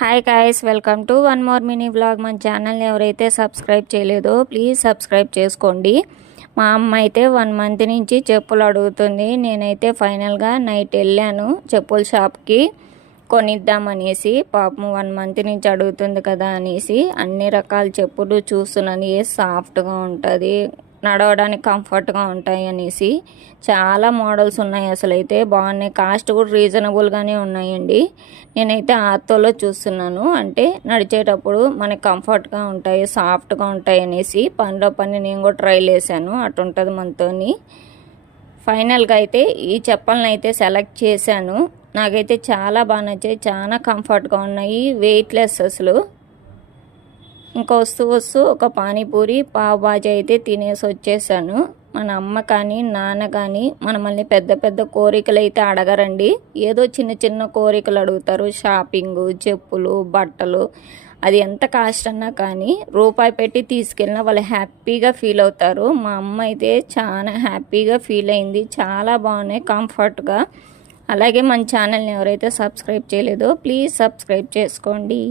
Hi guys welcome to one more mini blog మన ఛానల్ని ఎవరైతే సబ్స్క్రైబ్ చేయలేదో ప్లీజ్ సబ్స్క్రైబ్ చేసుకోండి. మా అమ్మ అయితే వన్ మంత్ నుంచి చెప్పులు అడుగుతుంది. నేనైతే ఫైనల్గా నైట్ వెళ్ళాను చెప్పుల షాప్కి కొనిద్దామనేసి పాపం వన్ మంత్ నుంచి అడుగుతుంది కదా అనేసి అన్ని రకాల చెప్పులు చూస్తున్నాను. ఏ సాఫ్ట్గా ఉంటుంది నడవడానికి కంఫర్ట్గా ఉంటాయి అనేసి చాలా మోడల్స్ ఉన్నాయి అసలు అయితే బాగున్నాయి. కాస్ట్ కూడా రీజనబుల్గానే ఉన్నాయండి. నేనైతే ఆర్తోలో చూస్తున్నాను. అంటే నడిచేటప్పుడు మనకి కంఫర్ట్గా ఉంటాయి సాఫ్ట్గా ఉంటాయి అనేసి పనిలో పని నేను కూడా ట్రైల్ వేసాను అటు ఉంటుంది మనతోని. ఫైనల్గా అయితే ఈ చెప్పలను అయితే సెలెక్ట్ చేశాను. నాకైతే చాలా బాగా నచ్చాయి. చాలా కంఫర్ట్గా ఉన్నాయి. వెయిట్లెస్ అసలు. ఇంకా వస్తూ వస్తూ ఒక పానీపూరి పావు బాజీ అయితే తినేసి వచ్చేసాను. మన అమ్మ కానీ నాన్న కానీ మనమల్ని పెద్ద పెద్ద కోరికలు అయితే అడగరండి. ఏదో చిన్న చిన్న కోరికలు అడుగుతారు. షాపింగ్ చెప్పులు బట్టలు. అది ఎంత కాస్ట్ అన్నా కానీ రూపాయి పెట్టి తీసుకెళ్ళినా వాళ్ళు హ్యాపీగా ఫీల్ అవుతారు. మా అమ్మ అయితే చాలా హ్యాపీగా ఫీల్ అయింది. చాలా బాగున్నాయి కంఫర్ట్గా. అలాగే మన ఛానల్ని ఎవరైతే సబ్స్క్రైబ్ చేయలేదో ప్లీజ్ సబ్స్క్రైబ్ చేసుకోండి.